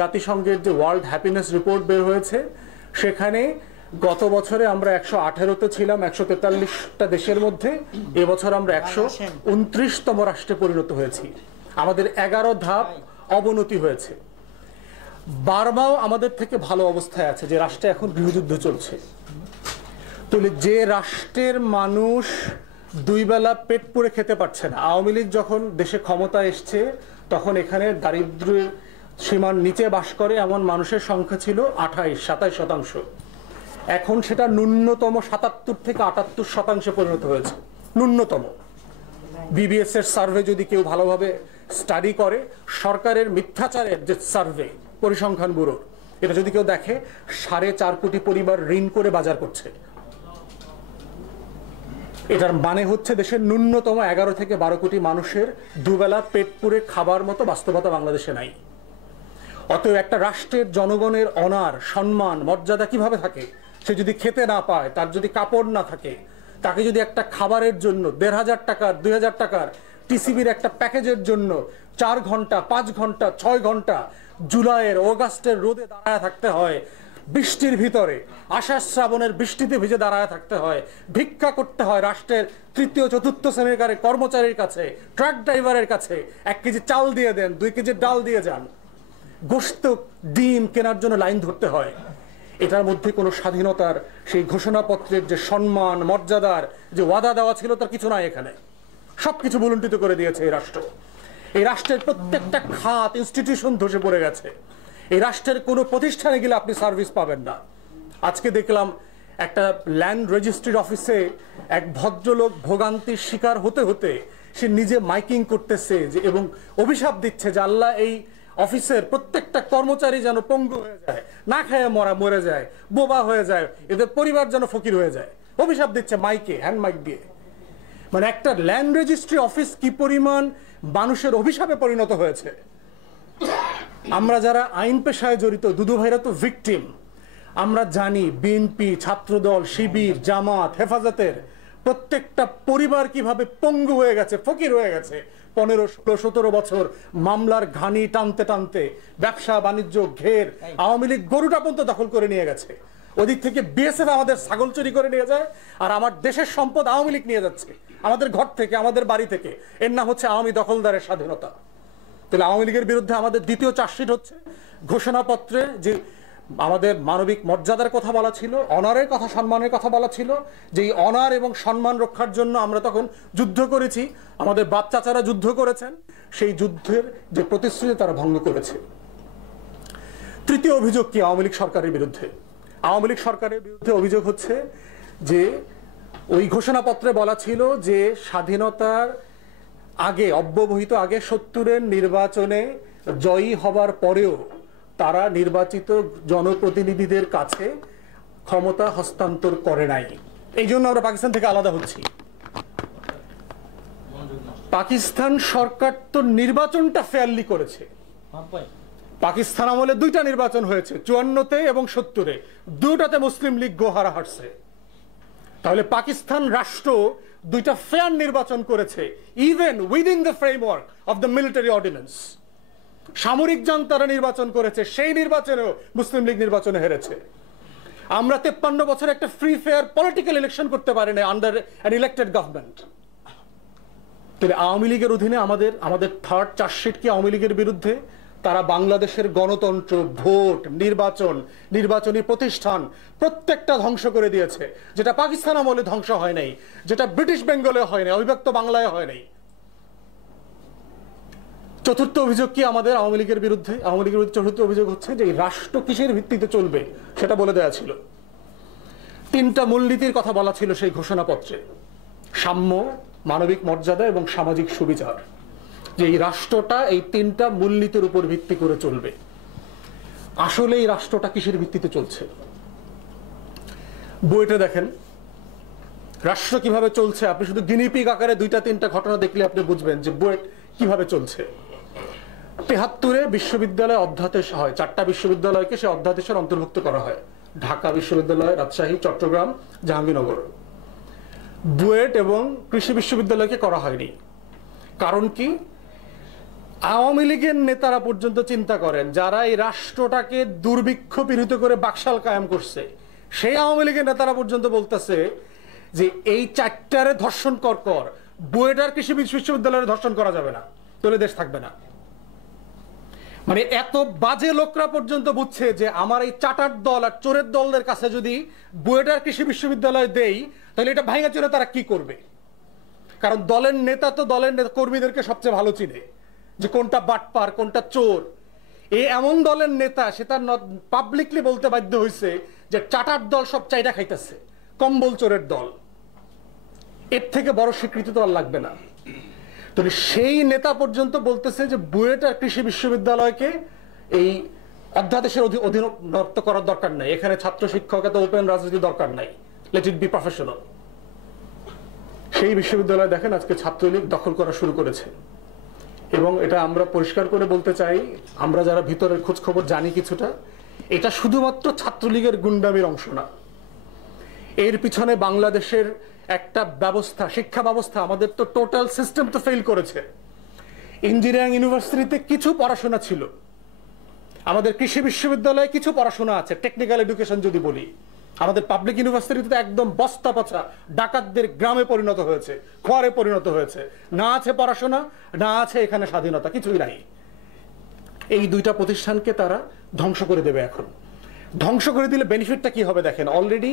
জাতিসংঘের যে world happiness report বের হয়েছে সেখানে গত বছরে আমরা 118তে ছিলাম 143টা দেশের মধ্যে, এবছর আমরা 129তম রাষ্ট্রে পরিণত হয়েছি। আমাদের 11 ধাপ অবনতি হয়েছে। বার্মাও আমাদের থেকে ভালো অবস্থায় আছে, যে রাষ্ট্রে এখন গৃহযুদ্ধ চলছে। তাহলে যে রাষ্ট্রের মানুষ দুই বেলা পেট পুড়ে খেতে পারছে না, আওয়ামী লীগ যখন দেশে ক্ষমতা এসছে তখন এখানে দারিদ্র্যের সীমার নিচে বাস করে এমন মানুষের সংখ্যা ছিল 27-27%। এখন সেটা ন্যূনতম 77 থেকে 78% পরিণত হয়েছে, ন্যূনতম। বিবিএস এর সার্ভে যদি কেউ ভালোভাবে স্টাডি করে, সরকারের মিথ্যাচারের যে সার্ভে পরিসংখ্যান ব্যুরো, এটা যদি কেউ দেখে, 4.5 কোটি পরিবার ঋণ করে বাজার করছে। এটার মানে হচ্ছে দেশের ন্যূনতম 11 থেকে 12 কোটি মানুষের দুবেলা পেট পুড়ে খাবার মতো বাস্তবতা বাংলাদেশে নাই। অতএব একটা রাষ্ট্রের জনগণের অনার, সম্মান, মর্যাদা কিভাবে থাকে? সে যদি খেতে না পায়, তার যদি কাপড় না থাকে, তাকে যদি একটা খাবারের জন্য 1,500 টাকার 2,000 টাকার টিসিবির একটা প্যাকেজের জন্য 4 ঘন্টা 5 ঘন্টা 6 ঘন্টা জুলাইয়ের অগাস্টের রোদে দাঁড়ায় থাকতে হয়, বৃষ্টির ভিতরে আষাঢ় শ্রাবণের বৃষ্টিতে ভিজে দাঁড়ায় থাকতে হয়, ভিক্ষা করতে হয় রাষ্ট্রের তৃতীয় চতুর্থ শ্রেণীর কর্মচারীর কাছে, ট্রাক ড্রাইভারের কাছে 1 কেজি চাল দিয়ে দেন, 2 কেজি ডাল দিয়ে যান, গোশত ডিম কেনার জন্য লাইন ধরতে হয়। এটার মধ্যে কোনো স্বাধীনতার সেই ঘোষণাপত্রের যে সম্মান মর্যাদার যে ওয়াদা দেওয়া ছিল তার কিছু নাই। এখানে সবকিছু ভুলুণ্ঠিত করে দিয়েছে এই রাষ্ট্র। এই রাষ্ট্রের প্রত্যেকটা খাত, ইনস্টিটিউশন ধসে পড়ে গেছে। এই রাষ্ট্রের কোনো প্রতিষ্ঠানে গেলে আপনি সার্ভিস পাবেন না। আজকে দেখলাম একটা ল্যান্ড রেজিস্ট্রির অফিসে এক ভদ্রলোক ভোগান্তির শিকার হতে হতে সে নিজে মাইকিং করতেছে যে, এবং অভিশাপ দিচ্ছে যে আল্লাহ এই অফিসের প্রত্যেকটা কর্মচারী যেন পঙ্গু হয়ে যায়, না খেয়ে মরে যায়, বোবা হয়ে যায়, এদের পরিবার যেন ফকির হয়ে যায়। অভিশাপ দিচ্ছে মাইকে, হ্যান্ড মাইক দিয়ে। মানে একটা ল্যান্ড রেজিস্ট্রি অফিস কি পরিমাণ মানুষের অভিশাপে পরিণত হয়েছে। আমরা যারা আইন পেশায় জড়িত, দুদু ভাইরা তো ভিকটিম। আমরা জানি বিএনপি, ছাত্রদল, শিবির, জামাত, হেফাজতের প্রত্যেকটা পরিবার কিভাবে পঙ্গু হয়ে গেছে, ফকির হয়ে গেছে। 15, 16, 17 বছর মামলার ঘানি টানতে টানতে ব্যবসা বাণিজ্য ঘের আওয়ামী লীগ গরুটা পর্যন্ত দখল করে নিয়ে গেছে। ওদিক থেকে বিএসএফ আমাদের ছাগল চুরি করে নিয়ে যায়, আর আমার দেশের সম্পদ আওয়ামী লীগ নিয়ে যাচ্ছে আমাদের ঘর থেকে, আমাদের বাড়ি থেকে। এর নাম হচ্ছে আওয়ামী দখলদারের স্বাধীনতা। তাহলে আওয়ামী লীগের বিরুদ্ধে আমাদের দ্বিতীয় চার্জশিট হচ্ছে ঘোষণাপত্রে যে আমাদের মানবিক মর্যাদার কথা বলা ছিল, অনারের কথা, সম্মানের কথা বলা ছিল, যে এই অনার এবং সম্মান রক্ষার জন্য আমরা তখন যুদ্ধ করেছি, আমাদের বাপ চাচারা যুদ্ধ করেছেন, সেই যুদ্ধের যে প্রতিশ্রুতি তারা ভঙ্গ করেছে। তৃতীয় অভিযোগ কি আওয়ামী লীগ সরকারের বিরুদ্ধে? আওয়ামী লীগ সরকারের বিরুদ্ধে অভিযোগ হচ্ছে যে ওই ঘোষণাপত্রে বলা ছিল যে স্বাধীনতার আগে, অব্যবহিত আগে 70-এর নির্বাচনে জয়ী হবার পরেও তারা নির্বাচিত জনপ্রতিনিধিদের কাছে ক্ষমতা হস্তান্তর করে নাই। এই জন্য আমরা পাকিস্তান থেকে আলাদা হচ্ছি। পাকিস্তান সরকার তো নির্বাচনটা ফেয়ারলি করেছে। পাকিস্তান আমলে 2টা নির্বাচন হয়েছে, 54-তে এবং 70-এ, 2টাতে মুসলিম লীগ গোহারা হারছে। তাহলে পাকিস্তান রাষ্ট্র 2টা ফেয়ার নির্বাচন করেছে, even within the framework of the military ordinance. সামরিক যান তারা নির্বাচন করেছে, সেই নির্বাচনেও মুসলিম লীগ নির্বাচনে হেরেছে। আমরা 53 বছর একটা ফ্রি ফেয়ার পলিটিক্যাল ইলেকশন করতে পারি না আন্ডার অ্যান ইলেক্টেড গভর্নমেন্ট। তাহলে আওয়ামী লীগের অধীনে আমাদের থার্ড চার্জশিট কি আওয়ামী লীগের বিরুদ্ধে? তারা বাংলাদেশের গণতন্ত্র, ভোট, নির্বাচন, নির্বাচনী প্রতিষ্ঠান প্রত্যেকটা ধ্বংস করে দিয়েছে, যেটা পাকিস্তান আমলে ধ্বংস হয় নাই, যেটা ব্রিটিশ বেঙ্গলে হয় নাই, অবিভক্ত বাংলায় হয় নাই। চতুর্থ অভিযোগ কি আমাদের আওয়ামী লীগের বিরুদ্ধে? আওয়ামী লীগের বিরুদ্ধে চতুর্থ অভিযোগ হচ্ছে যে রাষ্ট্র কিসের ভিত্তিতে চলবে সেটা বলে দেওয়া ছিল। 3টা মূলনীতির কথা বলা ছিল সেই ঘোষণাপত্রে: সাম্য, মানবিক মর্যাদা এবং সামাজিক সুবিচার। যে এই রাষ্ট্রটা এই 3টা মূলনীতির উপর ভিত্তি করে চলবে। আসলে এই রাষ্ট্রটা কিসের ভিত্তিতে চলছে? বইটা দেখেন রাষ্ট্র কিভাবে চলছে। আপনি শুধু গিনিপিগ আকারে 2-3টা ঘটনা দেখলে আপনি বুঝবেন যে বুয়েট কিভাবে চলছে। 73-এ বিশ্ববিদ্যালয় অধ্যাদেশ হয়, 4টা বিশ্ববিদ্যালয়কে সে অধ্যাদেশের অন্তর্ভুক্ত করা হয়: ঢাকা বিশ্ববিদ্যালয়, রাজশাহী, চট্টগ্রাম, জাহাঙ্গীরনগর। বুয়েট এবং কৃষি বিশ্ববিদ্যালয়কে করা হয়নি। কারণ কি? আওয়ামী লীগের নেতারা পর্যন্ত চিন্তা করেন, যারা এই রাষ্ট্রটাকে দুর্ভিক্ষ পীড়িত করে বাকশাল কায়েম করছে, সেই আওয়ামী লীগের নেতারা পর্যন্ত বলতেছে যে এই চারটারে ধর্ষণ কর, বুয়েটার কৃষি বিশ্ববিদ্যালয়ের ধর্ষণ করা যাবে না, তাহলে দেশ থাকবে না। মানে এত বাজে লোকরা পর্যন্ত বুঝছে যে আমার এই চাটার দল আর চোরের দলদের কাছে যদি বুয়েটার কৃষি বিশ্ববিদ্যালয় দেই, তাহলে এটা ভাঙা চোরে তারা কি করবে। কারণ দলের নেতা তো দলের কর্মীদেরকে সবচেয়ে ভালো চিনে, যে কোনটা বাটপার কোনটা চোর। এই এমন দলের নেতা সেটা পাবলিকলি বলতে বাধ্য হয়েছে যে চাটার দল সব চাইটা খাইতেছে, কম্বল চোরের দল। এর থেকে বড় স্বীকৃতি তো আর লাগবে না। তো সেই নেতা পর্যন্ত বলতেছে যে বুয়েটার কৃষি বিশ্ববিদ্যালয়কে এই অধ্যাদেশের অধীনস্থ করার দরকার নাই, এখানে ছাত্র শিক্ষক এত ওপেন রাজনীতি দরকার নাই, লেট ইট বি প্রফেশনাল। সেই বিশ্ববিদ্যালয় দেখেন আজকে ছাত্রলীগ দখল করা শুরু করেছে। এবং এটা আমরা পরিষ্কার করে বলতে চাই, আমরা যারা ভিতরের খোঁজ খবর জানি কিছুটা, এটা শুধুমাত্র ছাত্রলীগের গুন্ডামির অংশ না। এর পিছনে বাংলাদেশের একটা ব্যবস্থা, শিক্ষা ব্যবস্থা, আমাদের তো টোটাল সিস্টেম তো ফেল করেছে। ইঞ্জিনিয়ারিং ইউনিভার্সিটিতে কিছু পড়াশোনা ছিল, আমাদের কৃষি বিশ্ববিদ্যালয়ে কিছু পড়াশোনা আছে, টেকনিক্যাল এডুকেশন যদি বলি। আমাদের পাবলিক ইউনিভার্সিটিতে একদম বস্তা পচা ডাকাতদের গ্রামে পরিণত হয়েছে, খোয়ারে পরিণত হয়েছে। না আছে পড়াশোনা, না আছে এখানে স্বাধীনতা, কিছুই নাই। এই দুইটা প্রতিষ্ঠানকে তারা ধ্বংস করে দেবে। এখন ধ্বংস করে দিলে বেনিফিটটা কি হবে দেখেন। অলরেডি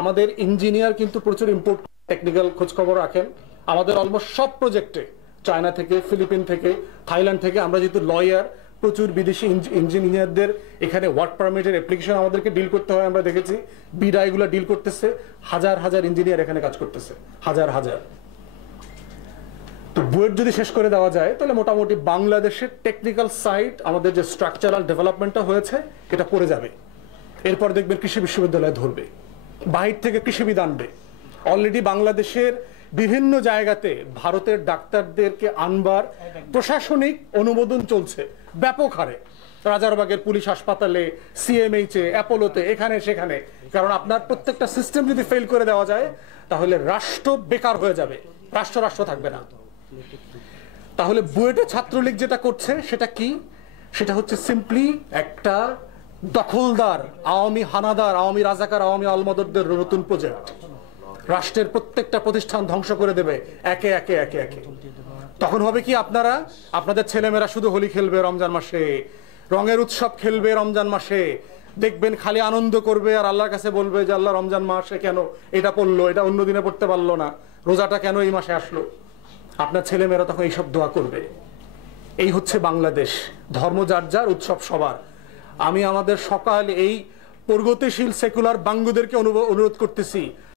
আমাদের ইঞ্জিনিয়ার কিন্তু প্রচুর ইম্পোর্ট টেকনিক্যাল খোঁজখবর রাখেন। আমাদের অলমোস্ট সব প্রজেক্টে চায়না থেকে, ফিলিপিন থেকে, থাইল্যান্ড থেকে, আমরা যেহেতু লয়ার, প্রচুর বিদেশি ইঞ্জিনিয়ারদের এখানে ওয়ার্ক পারমিটের অ্যাপ্লিকেশন আমাদেরকে ডিল করতে হয়। আমরা দেখেছি বিডা এগুলো ডিল করতেছে, হাজার হাজার ইঞ্জিনিয়ার এখানে কাজ করতেছে, হাজার হাজার। তো বুয়েট যদি শেষ করে দেওয়া যায়, তাহলে মোটামুটি বাংলাদেশের টেকনিক্যাল সাইড, আমাদের যে স্ট্রাকচারাল ডেভেলপমেন্টটা হয়েছে, এটা পড়ে যাবে। এরপর দেখবেন কৃষি বিশ্ববিদ্যালয় ধরবে, বাহির থেকে কৃষিবিদ আনবে। অলরেডি বাংলাদেশের বিভিন্ন জায়গাতে ভারতের ডাক্তারদেরকে আনবার প্রশাসনিক অনুমোদন চলছে ব্যাপক হারে, রাজারবাগের পুলিশ হাসপাতালে, সিএমএইচে, অ্যাপোলোতে, এখানে সেখানে। কারণ আপনার প্রত্যেকটা সিস্টেম যদি ফেল করে দেওয়া যায়, তাহলে রাষ্ট্র বেকার হয়ে যাবে, রাষ্ট্র থাকবে না। তাহলে বুয়েটে ছাত্রলীগ যেটা করছে সেটা কি? সেটা হচ্ছে সিম্পলি একটা দখলদার, আওয়ামী হানাদার, আওয়ামী রাজাকার, আওয়ামী আলমদরদের নতুন প্রজেক্ট। রাষ্ট্রের প্রত্যেকটা প্রতিষ্ঠান ধ্বংস করে দেবে একে একে একে একে। তখন হবে কি, আপনাদের ছেলেমেয়েরা শুধু হোলি খেলবে রমজান মাসে, রঙের উৎসব খেলবে রমজান মাসে, দেখবেন খালি আনন্দ করবে আর আল্লাহর কাছে বলবে যে আল্লাহ রমজান মাসে কেন এটা পড়লো, এটা অন্য দিনে পড়তে পারলো না, রোজাটা কেন এই মাসে আসলো। আপনার ছেলেমেয়েরা তখন এইসব দোয়া করবে। এই হচ্ছে বাংলাদেশ, ধর্ম যার যার, উৎসব সবার। আমি আমাদের সকাল এই প্রগতিশীল সেকুলার বাঙ্গুদেরকে অনুরোধ করতেছি,